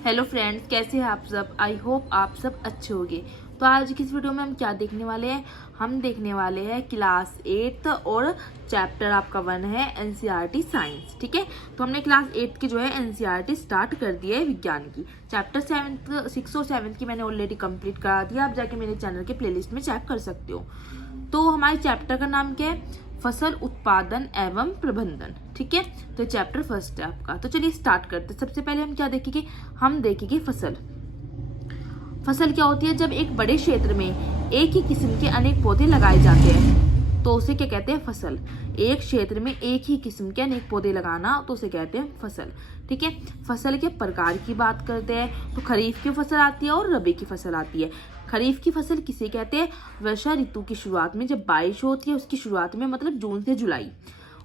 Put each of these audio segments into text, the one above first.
Hello friends, कैसे हैं आप सब। आई होप आप सब अच्छे होंगे। तो आज की इस वीडियो में हम क्या देखने वाले हैं, हम देखने वाले हैं क्लास 8 और चैप्टर आपका 1 है एनसीईआरटी साइंस। ठीक है, तो हमने क्लास 8 की जो है एनसीईआरटी स्टार्ट कर दी है विज्ञान की। चैप्टर 7 6 और 7 की मैंने ऑलरेडी कंप्लीट करा दिया, आप जाके मेरे चैनल के प्लेलिस्ट में चेक कर सकते हो। तो हमारे चैप्टर का नाम क्या है, फसल उत्पादन एवं प्रबंधन। ठीक है, तो चैप्टर फर्स्ट है आपका। तो चलिए स्टार्ट करते हैं। सबसे पहले हम क्या देखेंगे, हम देखेंगे फसल। फसल क्या होती है, जब एक बड़े क्षेत्र में एक ही किस्म के अनेक पौधे लगाए जाते हैं तो उसे क्या कहते हैं, फसल। एक क्षेत्र में एक ही किस्म के अनेक पौधे लगाना तो उसे कहते हैं फसल। ठीक है, फसल के प्रकार की बात करते हैं तो खरीफ की फसल आती है और रबी की फसल आती है। खरीफ की फसल किसे कहते हैं, वर्षा ऋतु की शुरुआत में जब बारिश होती है, उसकी शुरुआत में मतलब जून से जुलाई,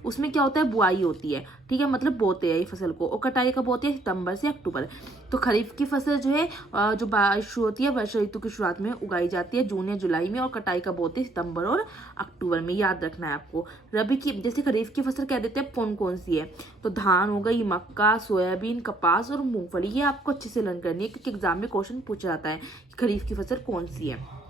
उसमें क्या होता है, बुआई होती है। ठीक है, मतलब बोते हैं ये फसल को, और कटाई कब होती है, सितंबर से अक्टूबर। तो खरीफ की फसल जो है जो बारिश होती है वर्षा ऋतु की शुरुआत में उगाई जाती है जून या जुलाई में, और कटाई कब होती है, सितंबर और अक्टूबर में। याद रखना है आपको। रबी की, जैसे खरीफ की फसल कह देते हैं कौन कौन सी है, तो धान हो गई, मक्का, सोयाबीन, कपास और मूंगफली। ये आपको अच्छे से लर्न करनी है क्योंकि एग्जाम में क्वेश्चन पूछा जाता है कि खरीफ की फसल कौन सी है।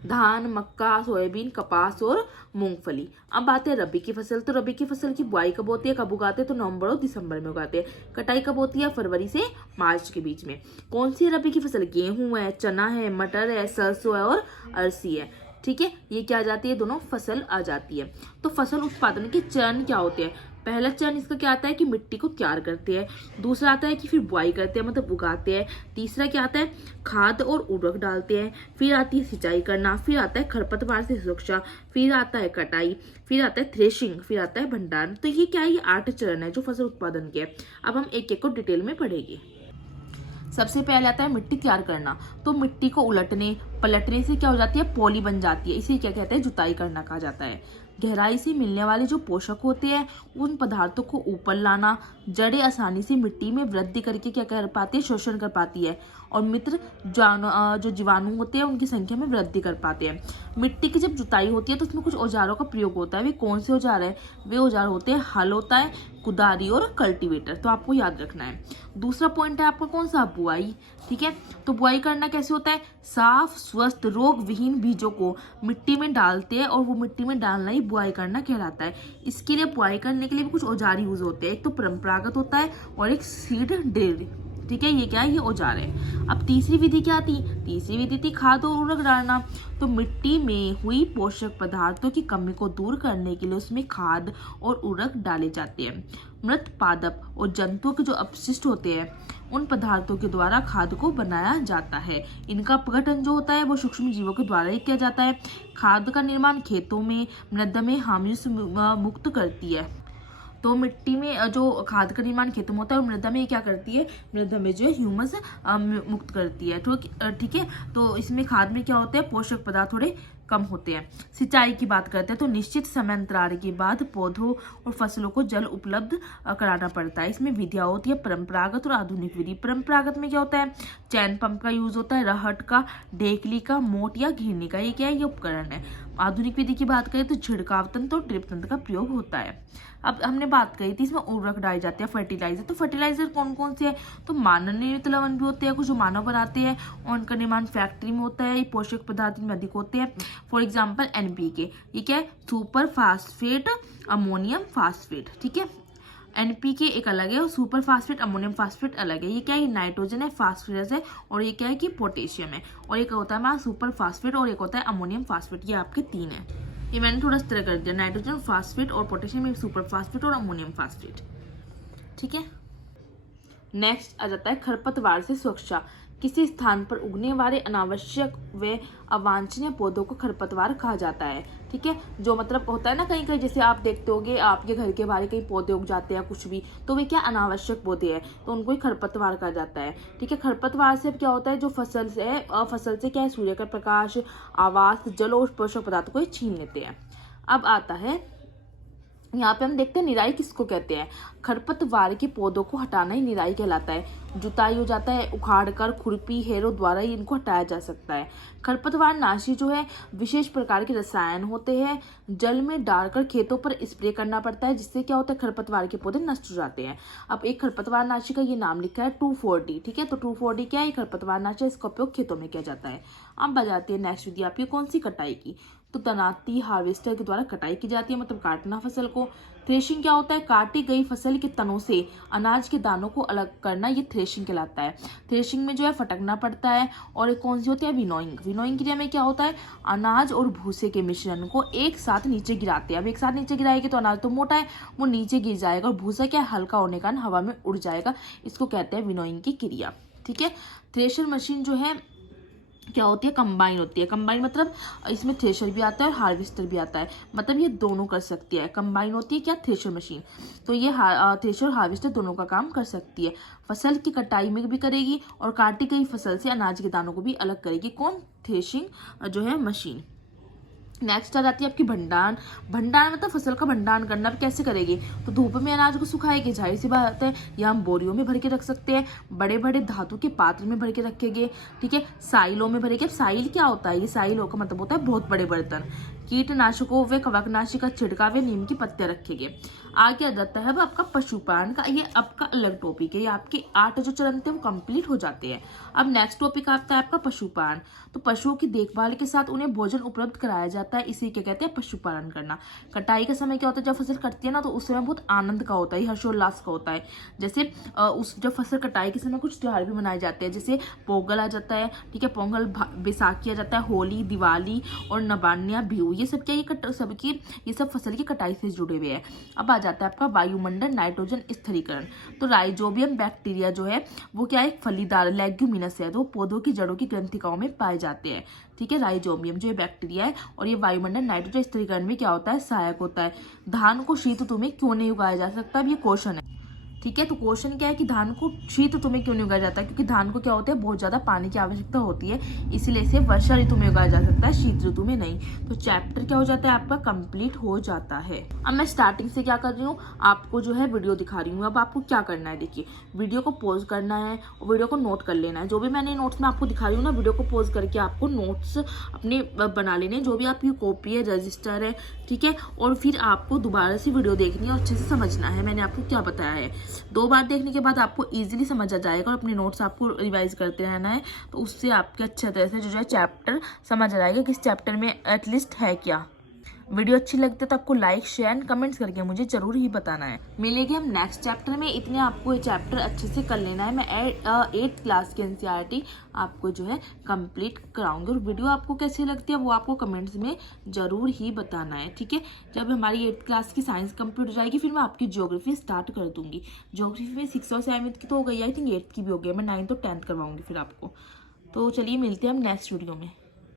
धान, मक्का, सोयाबीन, कपास और मूंगफली। अब बात है रबी की फसल। तो रबी की फसल की बुआई कब होती है, कब उगाते हैं, तो नवंबर और दिसंबर में उगाते हैं। कटाई कब होती है, फरवरी से मार्च के बीच में। कौन सी है रबी की फसल, गेहूं है, चना है, मटर है, सरसों है और अरसी है। ठीक है, ये क्या आ जाती है, दोनों फसल आ जाती है। तो फसल उत्पादन के चरण क्या होते हैं, पहला चरण इसका क्या आता है कि मिट्टी को तैयार करते हैं। दूसरा आता है कि फिर बुआई करते हैं मतलब उगाते हैं। तीसरा क्या आता है, खाद और उर्वरक डालते हैं। फिर आती है सिंचाई करना। फिर आता है खरपतवार से सुरक्षा। फिर आता है कटाई। फिर आता है थ्रेशिंग। फिर आता है भंडारण। तो ये क्या है, ये 8 चरण है जो फसल उत्पादन के है। अब हम एक एक को डिटेल में पढ़ेंगे। सबसे पहले आता है मिट्टी तैयार करना। तो मिट्टी को उलटने पलटने से क्या हो जाती है, पॉली बन जाती है। इसे क्या कहते हैं, जुताई करना कहा जाता है। गहराई से मिलने वाले जो पोषक होते हैं उन पदार्थों को ऊपर लाना। जड़ें आसानी से मिट्टी में वृद्धि करके क्या कर पाती है, शोषण कर पाती है। और मित्र जो जीवाणु होते हैं उनकी संख्या में वृद्धि कर पाते हैं। मिट्टी की जब जुताई होती है तो उसमें कुछ औजारों का प्रयोग होता है। वे कौन से औजार है, वे औजार होते हैं हल होता है, कुदारी और कल्टीवेटर। तो आपको याद रखना है। दूसरा पॉइंट है आपका कौन सा, बुआई। ठीक है, तो बुआई करना कैसे होता है, साफ स्वस्थ रोग विहीन बीजों को मिट्टी में डालते हैं और वो मिट्टी में डालना ही बुआई करना कहलाता है। इसके लिए बुआई करने के लिए भी कुछ औजार यूज होते हैं। एक तो परंपरागत होता है और एक सीड ड्रिल। ठीक है, ये क्या है, ये औजार है। अब तीसरी विधि क्या थी, तीसरी विधि थी खाद और उर्वरक डालना। तो मिट्टी में हुई पोषक पदार्थों की कमी को दूर करने के लिए उसमें खाद और उर्वरक डाले जाते हैं। मृत पादप और जंतुओं के जो अपशिष्ट होते हैं उन पदार्थों के द्वारा खाद को बनाया जाता है। इनका अपघटन जो होता है वो सूक्ष्म जीवों के द्वारा ही किया जाता है। खाद का निर्माण खेतों में मृदा में हानियों से मुक्त करती है। तो मिट्टी में जो खाद का निर्माण खेतों में होता है और मृदा में क्या करती है, मृदा में जो है ह्यूमस मुक्त करती है। ठीक है, तो इसमें खाद में क्या होते हैं, पोषक पदार्थ थोड़े कम होते हैं। सिंचाई की बात करते हैं तो निश्चित समय अंतराल के बाद पौधों और फसलों को जल उपलब्ध कराना पड़ता है। इसमें विधियां होती है परंपरागत और आधुनिक विधि। परंपरागत में क्या होता है, चैन पंप का यूज होता है, रहट का, ढेकली का, मोट या घिरनी का। ये क्या है, ये उपकरण है। आधुनिक विधि की बात करें तो छिड़काव तंत्र और ड्रिप तंत्र का प्रयोग होता है। अब हमने बात करी थी इसमें उर्वरक डाली जाती है, फर्टिलाइजर। तो फर्टिलाइजर कौन कौन से है, तो मानव निर्मित लवण भी होते हैं कुछ जो मानव बनाते हैं और उनका निर्माण फैक्ट्री में होता है। ये पोषक पदार्थ में अधिक होते हैं। फॉर एग्जाम्पल NPK, ये क्या है, सुपर फास्फेट अमोनियम फास्फेट। ठीक है, NPK एक अलग है और सुपर फास्फेट अमोनियम फास्फेट अलग है। ये क्या है, नाइट्रोजन है, फास्फोरस है, और ये क्या है कि पोटेशियम है। और एक होता है हमारा सुपर फास्फेट और एक होता है अमोनियम फास्फेट। ये आपके 3 है। ये मैंने थोड़ा इस तरह कर दिया, नाइट्रोजन, फास्फेट और पोटेशियम, में सुपर फास्फेट और अमोनियम फास्फेट। ठीक है, नेक्स्ट आ जाता है खरपतवार से सुरक्षा। किसी स्थान पर उगने वाले अनावश्यक व अवांछनीय पौधों को खरपतवार कहा जाता है। ठीक है, जो मतलब होता है ना, कहीं कहीं जैसे आप देखते होगे आपके घर के बाहर कहीं पौधे उग जाते हैं कुछ भी, तो वे क्या अनावश्यक पौधे हैं, तो उनको ही खरपतवार कहा जाता है। ठीक है, खरपतवार से क्या होता है, जो फसल से क्या है, सूर्य का प्रकाश, आवास, जल और पोषक पदार्थ को छीन लेते हैं। अब आता है यहाँ पे हम देखते हैं निराई किसको कहते हैं। खरपतवार के पौधों को हटाना ही निराई कहलाता है। जुताई हो जाता है, उखाड़ कर खुरपी हेरों द्वारा ही इनको हटाया जा सकता है। खरपतवार नाशी जो है विशेष प्रकार के रसायन होते हैं, जल में डालकर खेतों पर स्प्रे करना पड़ता है, जिससे क्या होता है खरपतवार के पौधे नष्ट हो जाते हैं। अब एक खरपतवार नाशी का ये नाम लिखा है 2,4-D, ठीक है। तो 2,4-D क्या है? खरपतवार नाशी, इसका उपयोग खेतों में किया जाता है। अब बजाती है नेक्स्ट विधि आपकी कौन सी? कटाई की। तो तनाती हार्वेस्टर के द्वारा कटाई की जाती है, मतलब काटना फसल को। थ्रेशिंग क्या होता है? काटी गई फसल के तनों से अनाज के दानों को अलग करना, ये थ्रेशिंग कहलाता है। थ्रेशिंग में जो है फटकना पड़ता है। और एक कौन सी होती है? विनोइंग। विनोइंग क्रिया में क्या होता है? अनाज और भूसे के मिश्रण को एक साथ नीचे गिराते हैं। अब एक साथ नीचे गिराएंगे तो अनाज तो मोटा है, वो नीचे गिर जाएगा, और भूसा क्या है? हल्का होने के कारण हवा में उड़ जाएगा। इसको कहते हैं विनोइंग की क्रिया, ठीक है। थ्रेशर मशीन जो है क्या होती है? कंबाइन होती है। कंबाइन मतलब इसमें थ्रेशर भी आता है और हार्वेस्टर भी आता है, मतलब ये दोनों कर सकती है। कंबाइन होती है क्या? Thresher machine. तो ये थ्रेशर और हार्वेस्टर दोनों का काम कर सकती है। फसल की कटाई में भी करेगी और काटी गई फसल से अनाज के दानों को भी अलग करेगी। कौन? थ्रेशिंग जो है मशीन। नेक्स्ट आ जाती है आपकी भंडारण। भंडारण मतलब फसल का भंडारण करना। अब कैसे करेगी? तो धूप में अनाज को सुखाएगी, जाहिर सी बात है। या हम बोरियों में भर के रख सकते हैं, बड़े बड़े धातु के पात्र में भर के रखेंगे, ठीक है। साइलों में भरेंगे। अब साइल क्या होता है? ये साइलों का मतलब होता है बहुत बड़े बर्तन। कीटनाशकों व कवकनाशी का छिड़काव व नीम की पत्तियां रखेंगे। आगे आ जाता है अब आपका पशुपालन का। ये आपका अलग टॉपिक है। ये आपके 8 जो चरण थे वो कंप्लीट हो जाते हैं। अब नेक्स्ट टॉपिक आता है आपका पशुपालन। तो पशुओं की देखभाल के साथ उन्हें भोजन उपलब्ध कराया जाता है, इसी के कहते हैं पशुपालन करना। कटाई का समय क्या होता है? जब फसल कटती है ना, तो उस समय बहुत आनंद का होता है, हर्षोल्लास का होता है। जैसे जब फसल कटाई के समय कुछ त्योहार भी मनाए जाते हैं, जैसे पोंगल आ जाता है, ठीक है। पोंगल, बैसाखी आ जाता है, होली, दिवाली और नबान्या, बिहू, ये सब क्या? ये सब फसल की कटाई से जुड़े हुए हैं। अब आ जाता है आपका वायुमंडल नाइट्रोजन स्थिरीकरण। तो राइजोबियम बैक्टीरिया जो है वो क्या है? एक फलीदार लेग्यूमिनस है, तो पौधों की जड़ों की ग्रंथिकाओं में पाए जाते हैं, ठीक है। राइजोबियम जो ये बैक्टीरिया है, और ये वायुमंडल नाइट्रोजन स्थिरीकरण में क्या होता है? सहायक होता है। धान को शीत ऋतु में क्यों नहीं उगाया जा सकता? अब ये क्वेश्चन है, ठीक है। तो क्वेश्चन क्या है कि धान को शीत ऋतु में क्यों नहीं उगाया जाता है? क्योंकि धान को क्या होता है? बहुत ज्यादा पानी की आवश्यकता होती है, इसीलिए इसे वर्षा ऋतु में उगाया जा सकता है, शीत ऋतु में नहीं। तो चैप्टर क्या हो जाता है? आपका कंप्लीट हो जाता है। अब मैं स्टार्टिंग से क्या कर रही हूँ? आपको जो है वीडियो दिखा रही हूँ। अब आपको क्या करना है? देखिए, वीडियो को पॉज करना है और वीडियो को नोट कर लेना है। जो भी मैंने नोट्स में आपको दिखा रही हूँ ना, वीडियो को पॉज करके आपको नोट्स अपने बना लेने हैं, जो भी आपकी कॉपी है, रजिस्टर है, ठीक है। और फिर आपको दोबारा से वीडियो देखनी है और अच्छे से समझना है मैंने आपको क्या बताया है। 2 बार देखने के बाद आपको इजीली समझ आ जाएगा, और अपने नोट्स आपको रिवाइज करते रहना है, तो उससे आपके अच्छे तरह से जो है चैप्टर समझ आ जाएगा किस चैप्टर में एटलीस्ट है क्या। वीडियो अच्छी लगती है तो आपको लाइक, शेयर एंड कमेंट्स करके मुझे जरूर ही बताना है। मिलेंगे हम नेक्स्ट चैप्टर में। इतने आपको ये चैप्टर अच्छे से कर लेना है। मैं 8th क्लास की एनसीईआरटी आपको जो है कंप्लीट कराऊंगी, और वीडियो आपको कैसी लगती है वो आपको कमेंट्स में जरूर ही बताना है, ठीक है। जब हमारी 8th क्लास की साइंस कंप्लीट हो जाएगी, फिर मैं आपकी ज्योग्राफी स्टार्ट कर दूंगी। ज्योग्राफी में 6th और 7th की तो हो गई, आई थिंक 8th की भी हो गई। मैं 9th और 10th करवाऊंगी फिर आपको। तो चलिए मिलते हैं हम नेक्स्ट वीडियो में।